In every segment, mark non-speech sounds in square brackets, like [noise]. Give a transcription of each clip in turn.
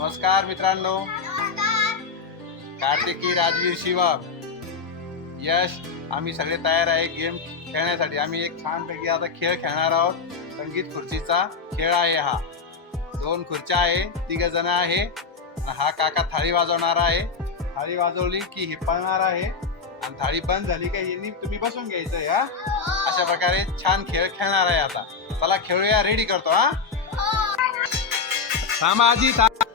नमस्कार मित्रांनो. कार्तिकी राजवीर शिवम. यश आम्ही सगळे तयार आहे गेम खेळण्यासाठी. आम्ही एक छानपैकी आता खेळ खेळणार आहोत. संगीत खुर्चीचा खेळ आहे हा. दोन खुर्च्या आहे तिघ जण आहे. हा काका थाळी वाजवणार आहे. थाळी वाजवली की ही पळणार आहे. आणि थाळी बंद झाली की यांनी तुम्ही बसून घ्यायचं या अशा प्रकारे छान खेळ खेळणार आहे आता. चला खेळूया रेडी करतो हा. थांबा आजी थांब.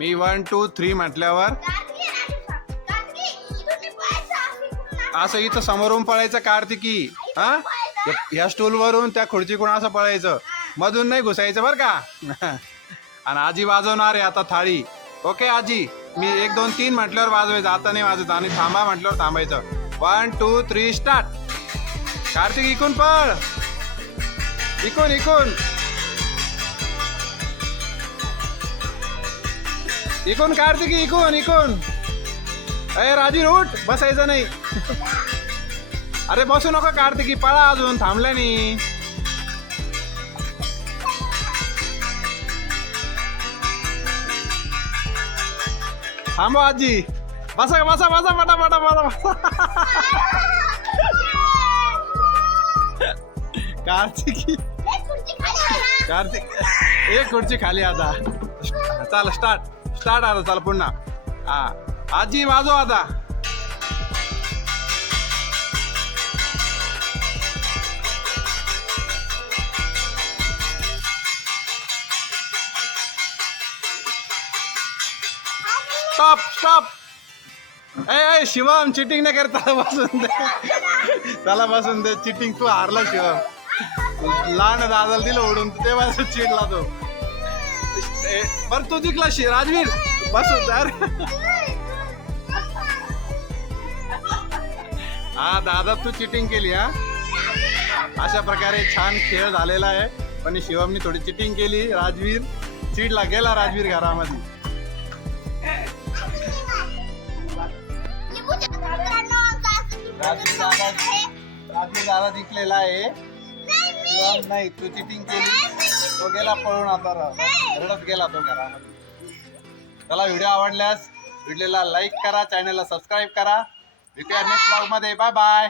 मी वन टू थ्री म्हटल्यावर असं इथं समोरून पळायचं कार्तिकी. हा? या स्टूल वरून त्या खुर्चीकडून असं पळायचं? मधून नाही घुसायचं बरं का? [laughs] आणि आजी वाजवणार आहे आता थाळी. ओके आजी? मी एक दोन तीन म्हटल्यावर वाजवायचं. आता नाही वाजवायचं आणि थांबा म्हटल्यावर थांबायचं. One two three start Kartik इकून पळ. इकून इकून. इकून कार्तिक इकून इकून. अरे राजी उठ बसायचं नाही. अरे बसू नका कार्तिकी पळा अजून थांबला नाही. थांबा आजी. बसा बसा बसा पटा पटा पटा बसा कार्तिकी. कार्तिक एक खुर्ची खाली आता. चला स्टार्ट स्टार्ट आता चला पुन्हा. हा. आजी वाजव आता. स्टॉप स्टॉप ए शिवम चिटिंग नाही करत. त्याला बसून दे. त्याला बसून दे. चिटिंग तू हारला शिवम. लहान दादाला दिलं ओढून. तेव्हा चिडला तो. बरं [laughs] तू जिंकला शि राजवीर बसून दे अरे हा दादा तू चिटिंग केली हा? अशा प्रकारे छान खेळ झालेला आहे. पण शिवमनी थोडी चिटिंग केली. राजवीर चिडला गेला राजवीर घरामध्ये. राजवीर दादा राजवीर दादा जिंकलेला आहे. नाही तू चिटिंग केली. तो गेला पळून आता रडत गेला तो घरामध्ये. चला व्हिडिओ आवडल्यास व्हिडिओला लाईक करा चॅनलला सबस्क्राईब करा. भेटूया नेक्स्ट ब्लॉगमध्ये. Bye bye